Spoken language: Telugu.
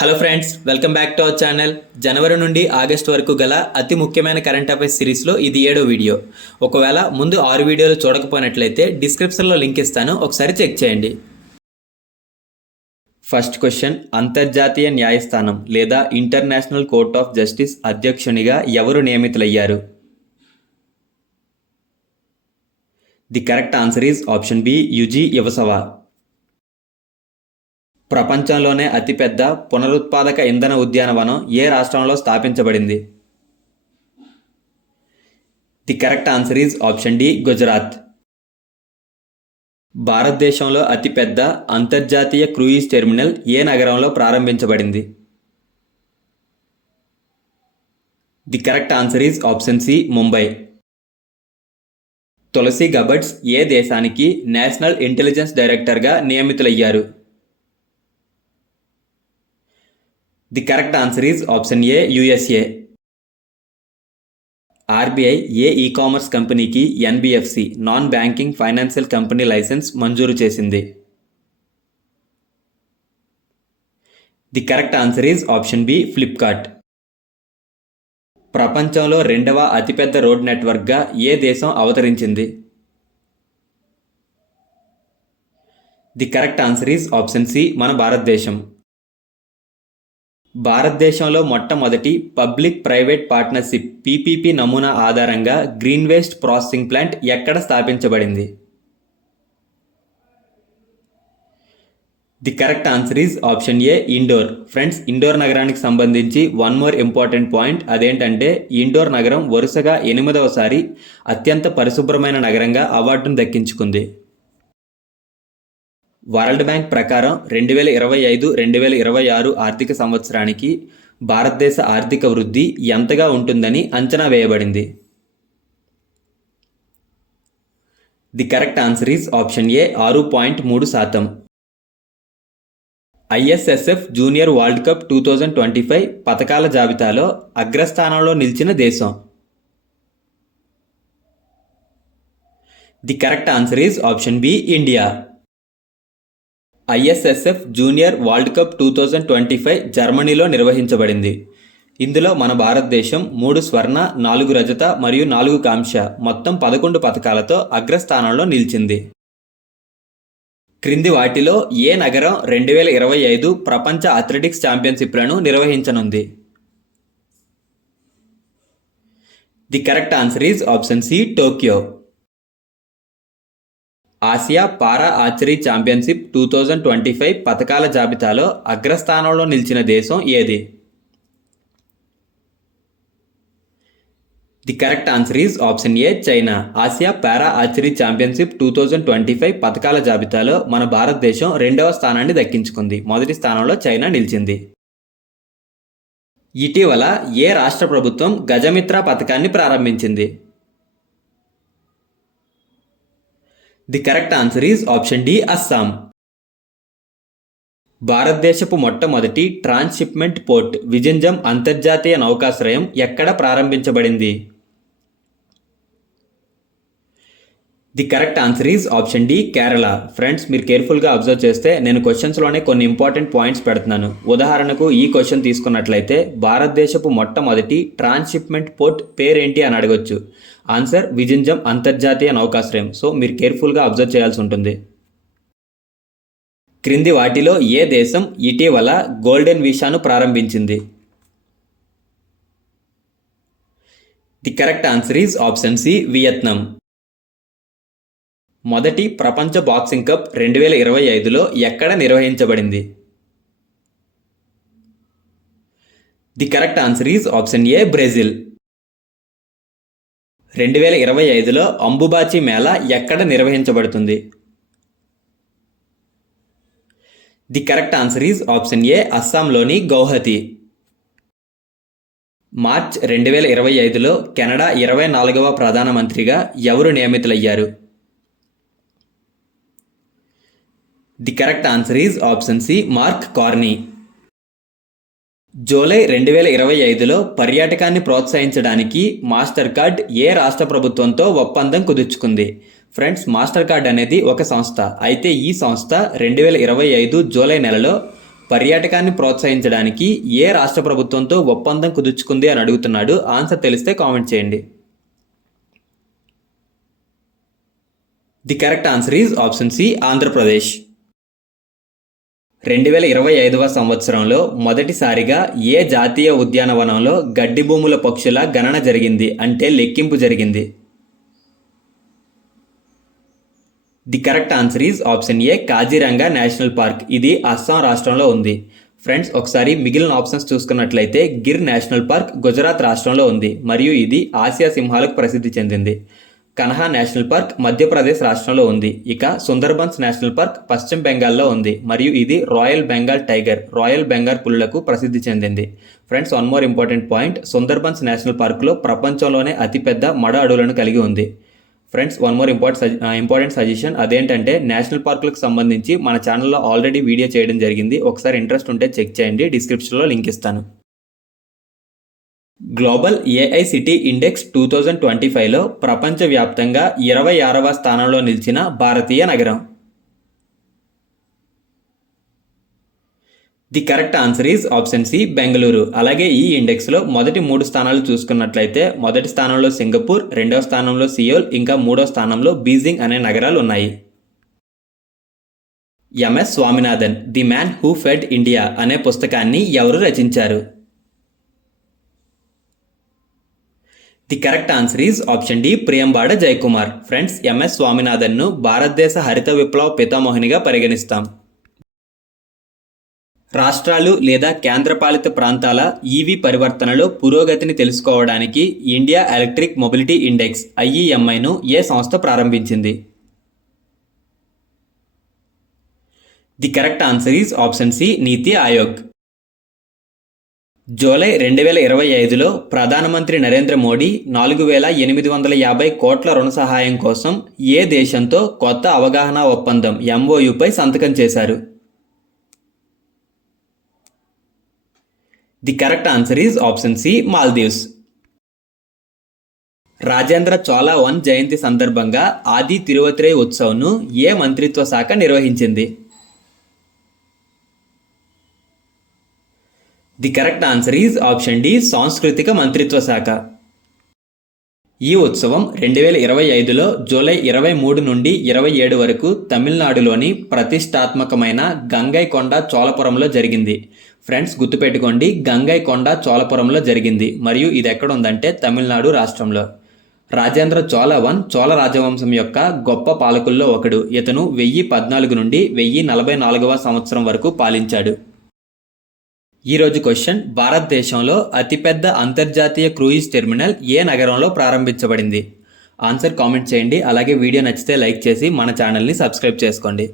Hello friends, welcome back to our channel. జనవరి నుండి ఆగస్టు వరకు గల అతి ముఖ్యమైన కరెంట్ అఫైర్స్ సిరీస్లో ఇది 7వ వీడియో. ఒకవేళ ముందు 6 వీడియోలు చూడకపోయినట్లయితే డిస్క్రిప్షన్లో లింక్ ఇస్తాను, ఒకసారి చెక్ చేయండి. ఫస్ట్ క్వశ్చన్, అంతర్జాతీయ న్యాయస్థానం లేదా ఇంటర్నేషనల్ కోర్ట్ ఆఫ్ జస్టిస్ అధ్యక్షునిగా ఎవరు నియమితులయ్యారు? The correct answer is option B, యుజి ఇవసవా. ప్రపంచంలోనే అతిపెద్ద పునరుత్పాదక ఇంధన ఉద్యానవనం ఏ రాష్ట్రంలో స్థాపించబడింది? The correct answer is option D, Gujarat. భారతదేశంలో అతిపెద్ద అంతర్జాతీయ క్రూయిజ్ టెర్మినల్ ఏ నగరంలో ప్రారంభించబడింది? The correct answer is option C, Mumbai. Tulsi Gabbard's ఏ దేశానికి నేషనల్ ఇంటెలిజెన్స్ డైరెక్టర్గా నియమితులయ్యారు? The correct answer is option A, USA. RBI ఏ ఈ-కామర్స్ కంపెనీకి NBFC non banking financial company license మంజూరు చేసింది? The correct answer is option B, Flipkart. ప్రపంచంలో 2వ అతిపెద్ద రోడ్ నెట్వర్క్గా ఏ దేశం అవతరించింది? The correct answer is option C, మన భారతదేశం. భారతదేశంలో మొట్టమొదటి పబ్లిక్ ప్రైవేట్ పార్ట్నర్షిప్ పీపీపీ నమూనా ఆధారంగా గ్రీన్ వేస్ట్ ప్రాసెసింగ్ ప్లాంట్ ఎక్కడ స్థాపించబడింది? The correct answer is option A, Indore. Friends, Indore నగరానికి సంబంధించి వన్ మోర్ ఇంపార్టెంట్ పాయింట్. అదేంటంటే ఇండోర్ నగరం వరుసగా 8వసారి అత్యంత పరిశుభ్రమైన నగరంగా అవార్డును దక్కించుకుంది. వరల్డ్ బ్యాంక్ ప్రకారం 2025-2026 ఆర్థిక సంవత్సరానికి భారతదేశ ఆర్థిక వృద్ధి ఎంతగా ఉంటుందని అంచనా వేయబడింది? The correct answer is option A, 6.3%. ISSF junior world cup 2025 పతకాల జాబితాలో అగ్రస్థానంలో నిలిచిన దేశం? The correct answer is option B, India. ISSF junior world cup 2025 జర్మనీలో నిర్వహించబడింది. ఇందులో మన భారతదేశం 3 స్వర్ణ, 4 రజత మరియు 4 కాంస్య మొత్తం 11 పతకాలతో అగ్రస్థానంలో నిలిచింది. క్రింది వాటిలో ఏ నగరం 2025 ప్రపంచ అథ్లెటిక్స్ ఛాంపియన్షిప్లను నిర్వహించనుంది? The correct answer is option C, Tokyo. Asia para archery championship 2025 పతకాల జాబితాలో అగ్రస్థానంలో నిలిచిన దేశం ఏది? The correct answer is option A, China. Asia para archery championship 2025 పతకాల జాబితాలో మన భారతదేశం 2వ స్థానాన్ని దక్కించుకుంది. మొదటి స్థానంలో చైనా నిలిచింది. ఇటీవల ఏ రాష్ట్ర ప్రభుత్వం గజమిత్ర పథకాన్ని ప్రారంభించింది? The correct answer is option D, Assam. భారతదేశపు మొట్టమొదటి ట్రాన్స్షిప్మెంట్ పోర్ట్ విజింజం అంతర్జాతీయ నౌకాశ్రయం ఎక్కడ ప్రారంభించబడింది? The correct answer is option D, Kerala. Friends, మీరు కేర్ఫుల్గా అబ్జర్వ్ చేస్తే నేను క్వశ్చన్స్లోనే కొన్ని ఇంపార్టెంట్ పాయింట్స్ పెడుతున్నాను. ఉదాహరణకు ఈ క్వశ్చన్ తీసుకున్నట్లయితే భారతదేశపు మొట్టమొదటి ట్రాన్స్షిప్మెంట్ పోర్ట్ పేరేంటి అని అడగొచ్చు. ఆన్సర్ విజింజం అంతర్జాతీయ నౌకాశ్రయం. సో మీరు కేర్ఫుల్గా అబ్జర్వ్ చేయాల్సి ఉంటుంది. క్రింది వాటిలో ఏ దేశం ఇటీవల గోల్డెన్ వీసాను ప్రారంభించింది? The correct answer is option C, Vietnam. మొదటి ప్రపంచ బాక్సింగ్ కప్ 2025లో ఎక్కడ నిర్వహించబడింది? The correct answer is option A, Brazil. 2025లో అంబుబాచి మేళా ఎక్కడ నిర్వహించబడుతుంది? The correct answer is option A, అస్సాంలోని గౌహతి. మార్చ్ 2025లో కెనడా 24వ ప్రధానమంత్రిగా ఎవరు నియమితులయ్యారు? The correct answer is option C, Mark Carney. July 2025లో పర్యాటకాన్ని ప్రోత్సహించడానికి మాస్టర్ కార్డ్ ఏ రాష్ట్ర ప్రభుత్వంతో ఒప్పందం కుదుర్చుకుంది? ఫ్రెండ్స్, మాస్టర్ కార్డ్ అనేది ఒక సంస్థ. అయితే ఈ సంస్థ 2025 జూలై నెలలో పర్యాటకాన్ని ప్రోత్సహించడానికి ఏ రాష్ట్ర ప్రభుత్వంతో ఒప్పందం కుదుర్చుకుంది అని అడుగుతున్నాడు. ఆన్సర్ తెలిస్తే కామెంట్ చేయండి. The correct answer is option C, Andhra Pradesh. 2025వ సంవత్సరంలో మొదటిసారిగా ఏ జాతీయ ఉద్యానవనంలో గడ్డి భూముల పక్షుల గణన జరిగింది, అంటే లెక్కింపు జరిగింది? The correct answer is option A, Kaziranga national park. ఇది అస్సాం రాష్ట్రంలో ఉంది. ఫ్రెండ్స్, ఒకసారి మిగిలిన ఆప్షన్స్ చూసుకున్నట్లయితే గిర్ నేషనల్ పార్క్ గుజరాత్ రాష్ట్రంలో ఉంది మరియు ఇది ఆసియా సింహాలకు ప్రసిద్ధి చెందింది. కన్హా నేషనల్ పార్క్ మధ్యప్రదేశ్ రాష్ట్రంలో ఉంది. ఇక సుందర్బన్స్ నేషనల్ పార్క్ పశ్చిమ బెంగాల్లో ఉంది మరియు ఇది royal Bengal tiger, royal Bengal పులులకు ప్రసిద్ధి చెందింది. Friends, one more important point, Sundarbans national పార్క్లో ప్రపంచంలోనే అతిపెద్ద మడ అడవులను కలిగి ఉంది. Friends, one more important suggestion, అదేంటంటే నేషనల్ పార్కులకు సంబంధించి మన ఛానల్లో ఆల్రెడీ వీడియో చేయడం జరిగింది. ఒకసారి ఇంట్రెస్ట్ ఉంటే చెక్ చేయండి, డిస్క్రిప్షన్లో లింక్ ఇస్తాను. గ్లోబల్ ఏఐ సిటీ ఇండెక్స్ 2025లో ప్రపంచవ్యాప్తంగా 26వ స్థానంలో నిలిచిన భారతీయ నగరం? The correct answer is option C, Bengaluru. అలాగే ఈ ఇండెక్స్లో మొదటి 3 స్థానాలు చూసుకున్నట్లయితే మొదటి స్థానంలో సింగపూర్, రెండవ స్థానంలో సియోల్, ఇంకా మూడో స్థానంలో బీజింగ్ అనే నగరాలు ఉన్నాయి. MS Swaminathan, the man who fed India అనే పుస్తకాన్ని ఎవరు రచించారు? The correct answer is option D, Priyambada Jayakumar. Friends, MS స్వామినాథన్ను భారతదేశ హరిత విప్లవ పితామహునిగా పరిగణిస్తాం. రాష్ట్రాలు లేదా కేంద్రపాలిత ప్రాంతాల ఈవీ పరివర్తనలో పురోగతిని తెలుసుకోవడానికి ఇండియా ఎలక్ట్రిక్ మొబిలిటీ ఇండెక్స్ ఐఈఎంఐను ఏ సంస్థ ప్రారంభించింది? The correct answer is option C, Niti Aayog. July 2025లో ప్రధానమంత్రి నరేంద్ర మోడీ 4850 కోట్ల రుణ సహాయం కోసం ఏ దేశంతో కొత్త అవగాహన ఒప్పందం ఎంఓయూపై సంతకం చేశారు? The correct answer is option C, Maldives. Rajendra Chola 1 జయంతి సందర్భంగా ఆది తిరువతిరై ఉత్సవ్ను ఏ మంత్రిత్వ శాఖ నిర్వహించింది? The correct answer is option D, సాంస్కృతిక మంత్రిత్వ శాఖ. ఈ ఉత్సవం 2025లో జూలై 23 నుండి 27 వరకు తమిళనాడులోని ప్రతిష్టాత్మకమైన గంగైకొండ చోళపురంలో జరిగింది. ఫ్రెండ్స్, గుర్తుపెట్టుకోండి, గంగైకొండ చోళపురంలో జరిగింది మరియు ఇది ఎక్కడ ఉందంటే తమిళనాడు రాష్ట్రంలో. రాజేంద్ర చోళ 1 చోళ రాజవంశం యొక్క గొప్ప పాలకుల్లో ఒకడు. ఇతను 1014 నుండి 1044వ సంవత్సరం వరకు పాలించాడు. ఈరోజు క్వశ్చన్, భారతదేశంలో అతిపెద్ద అంతర్జాతీయ క్రూయిజ్ టెర్మినల్ ఏ నగరంలో ప్రారంభించబడింది? ఆన్సర్ కామెంట్ చేయండి. అలాగే వీడియో నచ్చితే లైక్ చేసి మన ఛానల్ని సబ్స్క్రైబ్ చేసుకోండి.